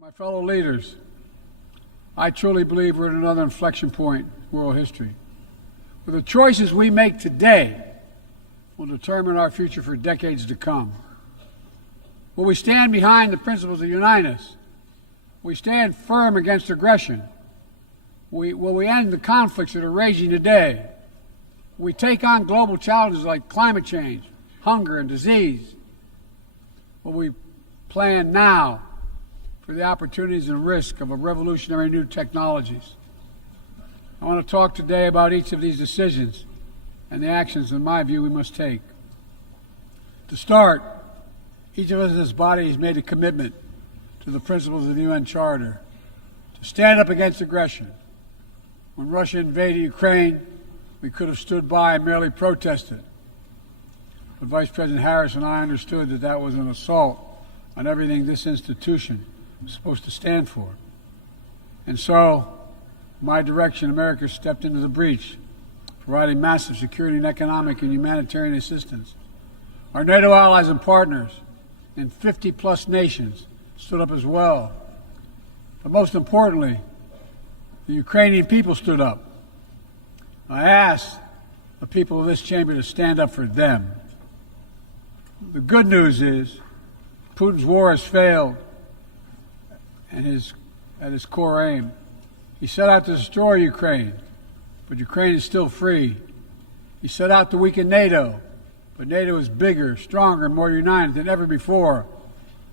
My fellow leaders, I truly believe we're at another inflection point in world history, where the choices we make today will determine our future for decades to come. Will we stand behind the principles that unite us? Will we stand firm against aggression? Will we end the conflicts that are raging today? Will we take on global challenges like climate change, hunger, and disease? Will we plan now for the opportunities and risk of a revolutionary new technologies? I want to talk today about each of these decisions and the actions, in my view, we must take. To start, each of us in this body has made a commitment to the principles of the UN Charter to stand up against aggression. When Russia invaded Ukraine, we could have stood by and merely protested. But Vice President Harris and I understood that that was an assault on everything this institution is supposed to stand for. And so, my direction, America stepped into the breach, providing massive security and economic and humanitarian assistance. Our NATO allies and partners in 50-plus nations stood up as well. But most importantly, the Ukrainian people stood up. I asked the people of this chamber to stand up for them. The good news is Putin's war has failed and at his core aim. He set out to destroy Ukraine, but Ukraine is still free. He set out to weaken NATO, but NATO is bigger, stronger, and more united than ever before,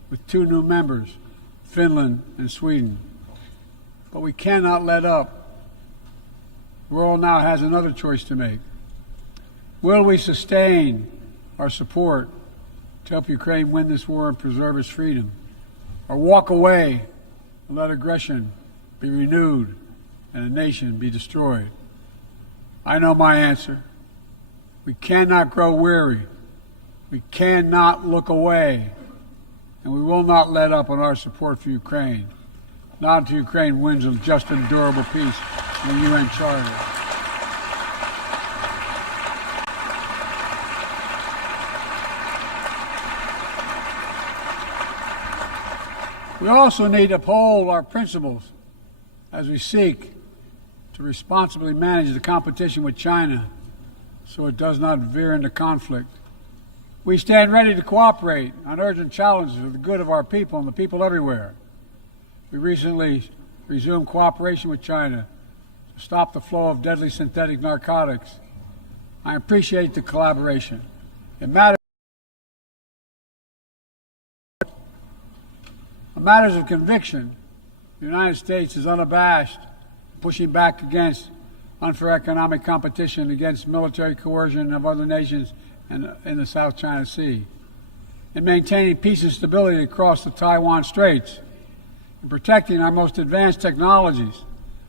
with 2 new members, Finland and Sweden. But we cannot let up. The world now has another choice to make. Will we sustain our support to help Ukraine win this war and preserve its freedom, or walk away and let aggression be renewed and a nation be destroyed? I know my answer. We cannot grow weary. We cannot look away. And we will not let up on our support for Ukraine, not until Ukraine wins a just and durable peace in the UN Charter. We also need to uphold our principles as we seek to responsibly manage the competition with China so it does not veer into conflict. We stand ready to cooperate on urgent challenges for the good of our people and the people everywhere. We recently resumed cooperation with China to stop the flow of deadly synthetic narcotics. I appreciate the collaboration. It matters. On matters of conviction, the United States is unabashed, pushing back against unfair economic competition, against military coercion of other nations in the South China Sea, in maintaining peace and stability across the Taiwan Straits, in protecting our most advanced technologies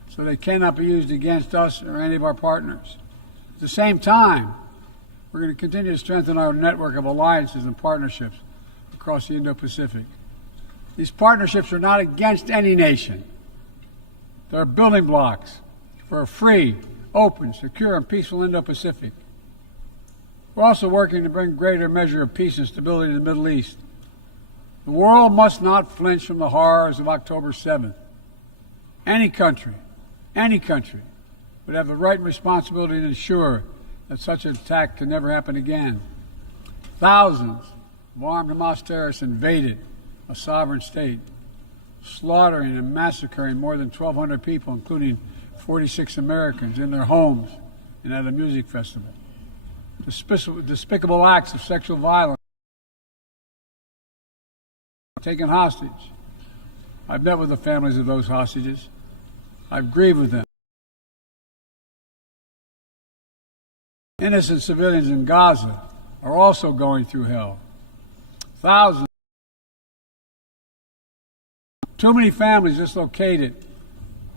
so they cannot be used against us or any of our partners. At the same time, we're going to continue to strengthen our network of alliances and partnerships across the Indo-Pacific. These partnerships are not against any nation. They're building blocks for a free, open, secure, and peaceful Indo-Pacific. We're also working to bring greater measure of peace and stability to the Middle East. The world must not flinch from the horrors of October 7th. Any country would have the right and responsibility to ensure that such an attack can never happen again. Thousands of armed Hamas terrorists invaded a sovereign state, slaughtering and massacring more than 1,200 people, including 46 Americans, in their homes and at a music festival. Despicable acts of sexual violence, taken hostage. I've met with the families of those hostages. I've grieved with them. Innocent civilians in Gaza are also going through hell. Thousands. Too many families dislocated,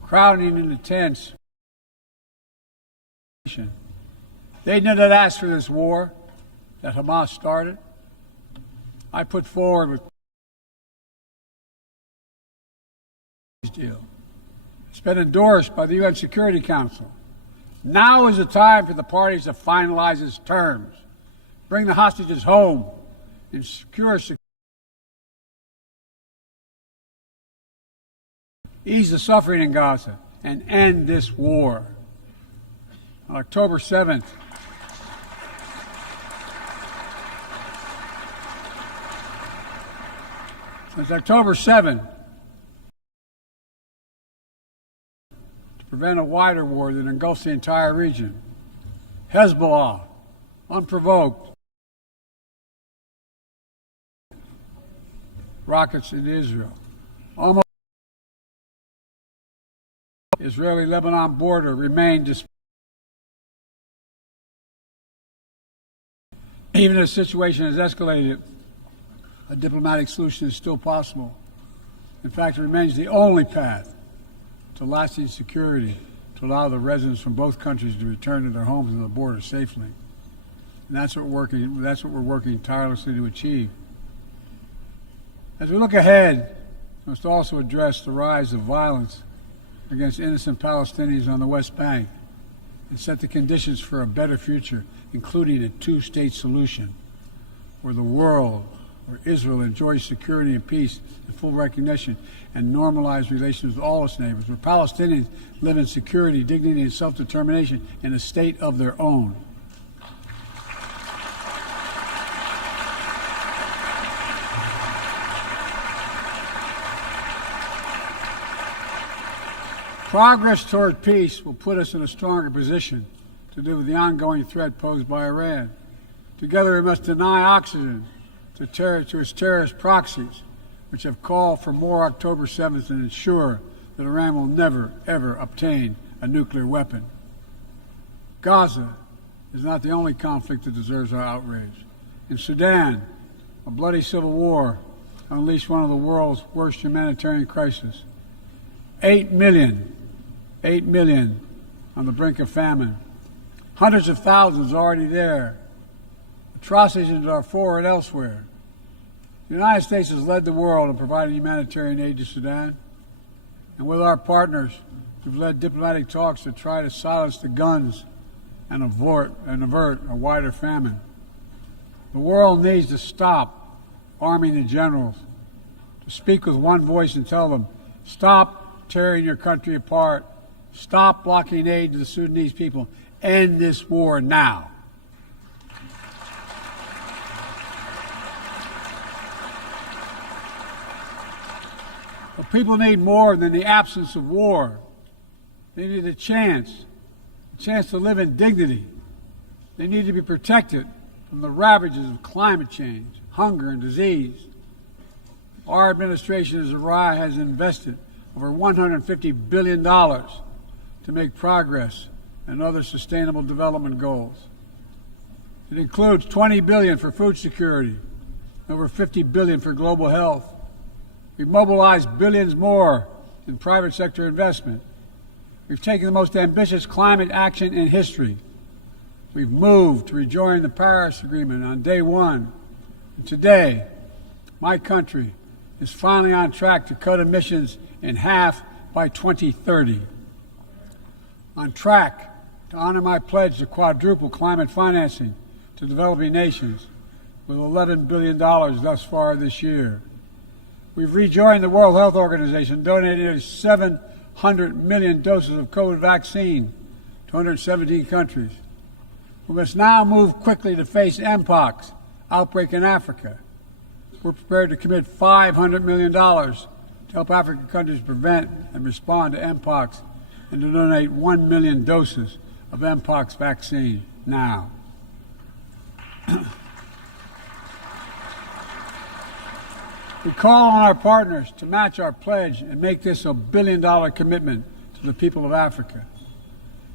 crowding into tents. They did not ask for this war that Hamas started. I put forward with this deal. It's been endorsed by the UN Security Council. Now is the time for the parties to finalize its terms, bring the hostages home, and secure ease the suffering in Gaza, and end this war. On October 7th, since October 7th, to prevent a wider war that engulfs the entire region, Hezbollah, unprovoked, rockets into Israel. Almost Israeli-Lebanon border remained disputed. Even as the situation has escalated, a diplomatic solution is still possible. In fact, it remains the only path to lasting security to allow the residents from both countries to return to their homes and the border safely. And that's what we're working tirelessly to achieve. As we look ahead, we must also address the rise of violence against innocent Palestinians on the West Bank and set the conditions for a better future, including a two-state solution where Israel enjoys security and peace and full recognition and normalized relations with all its neighbors, where Palestinians live in security, dignity, and self-determination in a state of their own. Progress toward peace will put us in a stronger position to deal with the ongoing threat posed by Iran. Together we must deny oxygen to its terrorist proxies, which have called for more October 7th and ensure that Iran will never, ever obtain a nuclear weapon. Gaza is not the only conflict that deserves our outrage. In Sudan, a bloody civil war unleashed one of the world's worst humanitarian crises. 8 million on the brink of famine. Hundreds of thousands already there. Atrocities in Darfur and elsewhere. The United States has led the world in providing humanitarian aid to Sudan. And with our partners, we've led diplomatic talks to try to silence the guns and avert a wider famine. The world needs to stop arming the generals, to speak with one voice and tell them, stop tearing your country apart, stop blocking aid to the Sudanese people, end this war now. But people need more than the absence of war. They need a chance to live in dignity. They need to be protected from the ravages of climate change, hunger, and disease. Our administration has invested over $150 billion to make progress and other sustainable development goals. It includes $20 billion for food security, over $50 billion for global health. We've mobilized billions more in private sector investment. We've taken the most ambitious climate action in history. We've moved to rejoin the Paris Agreement on day one. And today, my country is finally on track to cut emissions in half by 2030. On track to honor my pledge to quadruple climate financing to developing nations with $11 billion thus far this year. We've rejoined the World Health Organization, donating nearly 700 million doses of COVID vaccine to 117 countries. We must now move quickly to face Mpox outbreak in Africa. We're prepared to commit $500 million to help African countries prevent and respond to Mpox and to donate 1 million doses of Mpox vaccine now. We call on our partners to match our pledge and make this a billion-dollar commitment to the people of Africa.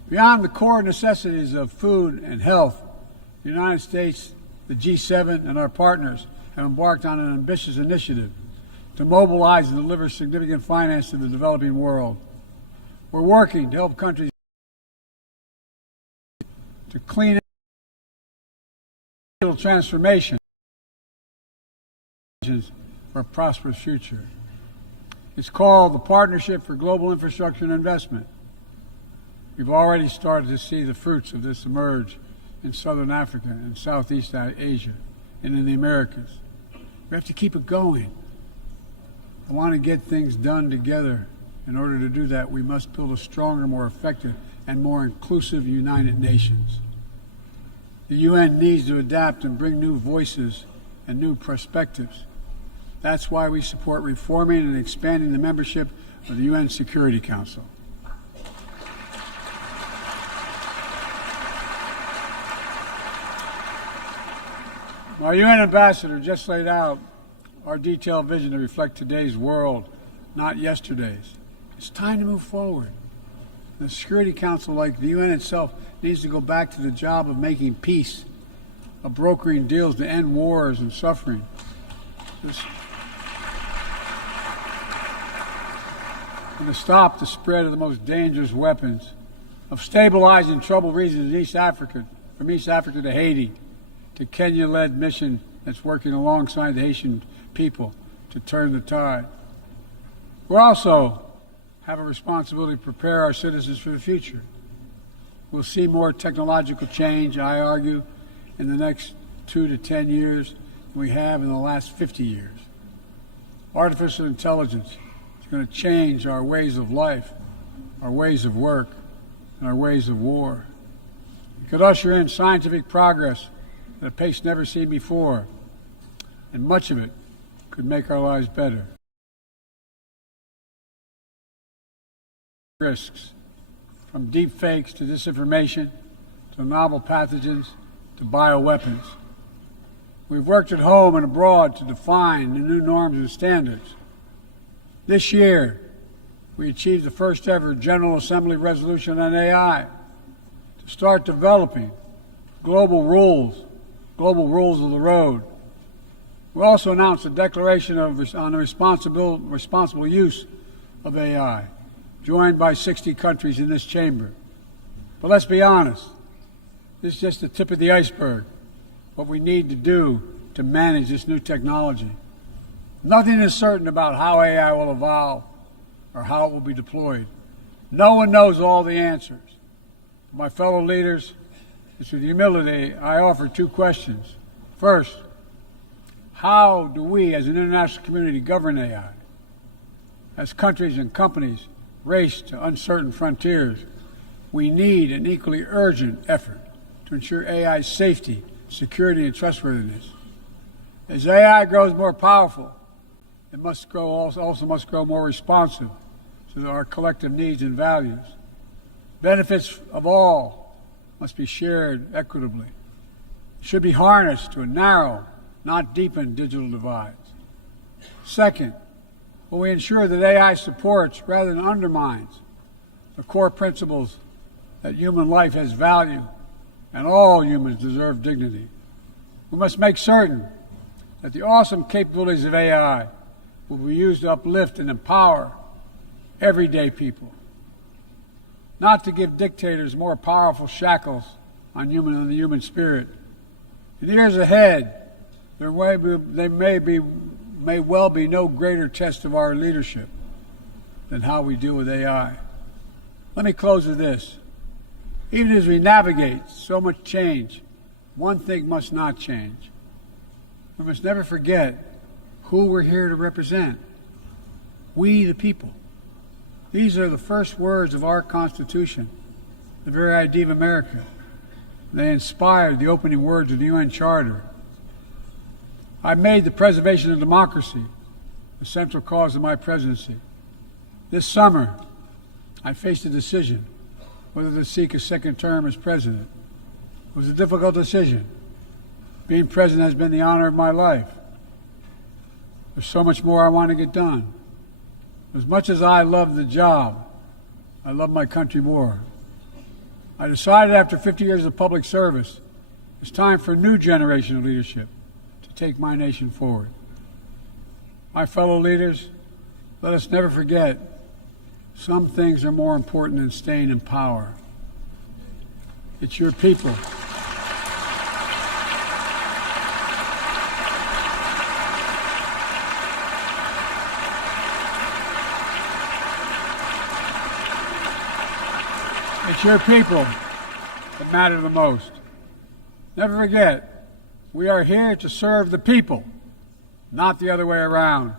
Beyond the core necessities of food and health, the United States, the G7, and our partners have embarked on an ambitious initiative to mobilize and deliver significant finance to the developing world. We're working to help countries to clean up transformation for a prosperous future. It's called the Partnership for Global Infrastructure and Investment. We've already started to see the fruits of this emerge in Southern Africa and Southeast Asia and in the Americas. We have to keep it going. I want to get things done together In order to do that, we must build a stronger, more effective, and more inclusive United Nations. The UN needs to adapt and bring new voices and new perspectives. That's why we support reforming and expanding the membership of the UN Security Council. My UN ambassador just laid out our detailed vision to reflect today's world, not yesterday's. It's time to move forward. The Security Council, like the UN itself, needs to go back to the job of making peace, of brokering deals to end wars and suffering. And to stop the spread of the most dangerous weapons, of stabilizing troubled regions in East Africa, from East Africa to Haiti, to Kenya-led mission that's working alongside the Haitian people to turn the tide. We also have a responsibility to prepare our citizens for the future. We'll see more technological change, I argue, in the next 2 to 10 years than we have in the last 50 years. Artificial intelligence is going to change our ways of life, our ways of work, and our ways of war. It could usher in scientific progress at a pace never seen before, and much of it could make our lives better. Risks, from deep fakes to disinformation, to novel pathogens, to bioweapons. We've worked at home and abroad to define the new norms and standards. This year, we achieved the first ever General Assembly resolution on AI to start developing global rules of the road. We also announced a declaration on the responsible use of AI, joined by 60 countries in this chamber. But let's be honest, this is just the tip of the iceberg, what we need to do to manage this new technology. Nothing is certain about how AI will evolve or how it will be deployed. No one knows all the answers. My fellow leaders, it's with humility I offer 2 questions. First, how do we as an international community govern AI? As countries and companies race to uncertain frontiers, we need an equally urgent effort to ensure AI's safety, security, and trustworthiness. As AI grows more powerful, it also must grow more responsive to our collective needs and values. Benefits of all must be shared equitably. It should be harnessed to narrow, not deepen digital divides. Second, will we ensure that AI supports rather than undermines the core principles that human life has value and all humans deserve dignity? We must make certain that the awesome capabilities of AI will be used to uplift and empower everyday people, not to give dictators more powerful shackles on the human spirit. In the years ahead, there may well be no greater test of our leadership than how we deal with AI. Let me close with this. Even as we navigate so much change, one thing must not change. We must never forget who we're here to represent. We, the people. These are the first words of our Constitution, the very idea of America. They inspired the opening words of the UN Charter. I made the preservation of democracy the central cause of my presidency. This summer, I faced a decision whether to seek a second term as president. It was a difficult decision. Being president has been the honor of my life. There's so much more I want to get done. As much as I love the job, I love my country more. I decided after 50 years of public service, it's time for a new generation of leadership to take my nation forward. My fellow leaders, let us never forget, some things are more important than staying in power. It's your people. It's your people that matter the most. Never forget, we are here to serve the people, not the other way around.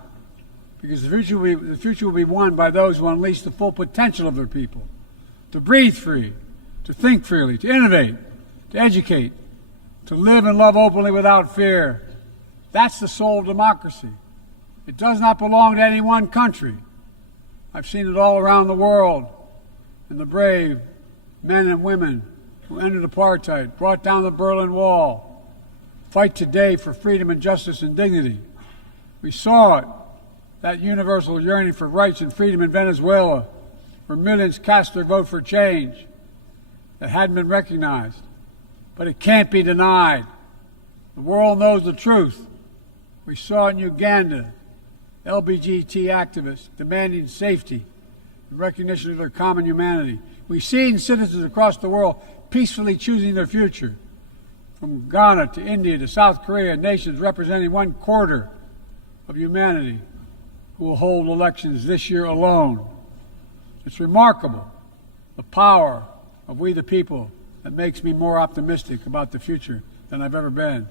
because the future will be won by those who unleash the full potential of their people, to breathe free, to think freely, to innovate, to educate, to live and love openly without fear. That's the soul of democracy. It does not belong to any one country. I've seen it all around the world, in the brave men and women who ended apartheid, brought down the Berlin Wall, fight today for freedom and justice and dignity. We saw it, that universal yearning for rights and freedom in Venezuela, where millions cast their vote for change that hadn't been recognized. But it can't be denied. The world knows the truth. We saw it in Uganda, LGBT activists demanding safety and recognition of their common humanity. We see it in citizens across the world peacefully choosing their future. From Ghana to India to South Korea, nations representing 1/4 of humanity who will hold elections this year alone. It's remarkable, the power of we the people, that makes me more optimistic about the future than I've ever been.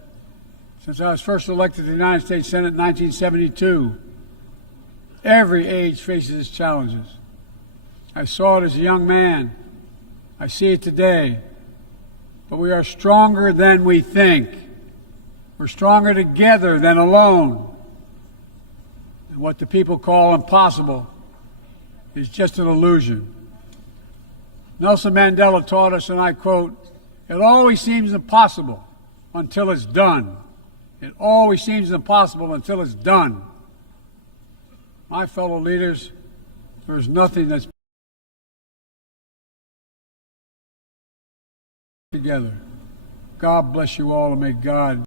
Since I was first elected to the United States Senate in 1972, every age faces its challenges. I saw it as a young man. I see it today. But we are stronger than we think. We're stronger together than alone. And what the people call impossible is just an illusion. Nelson Mandela taught us, and I quote, "It always seems impossible until it's done. It always seems impossible until it's done." My fellow leaders, there's nothing that's together. God bless you all, and may God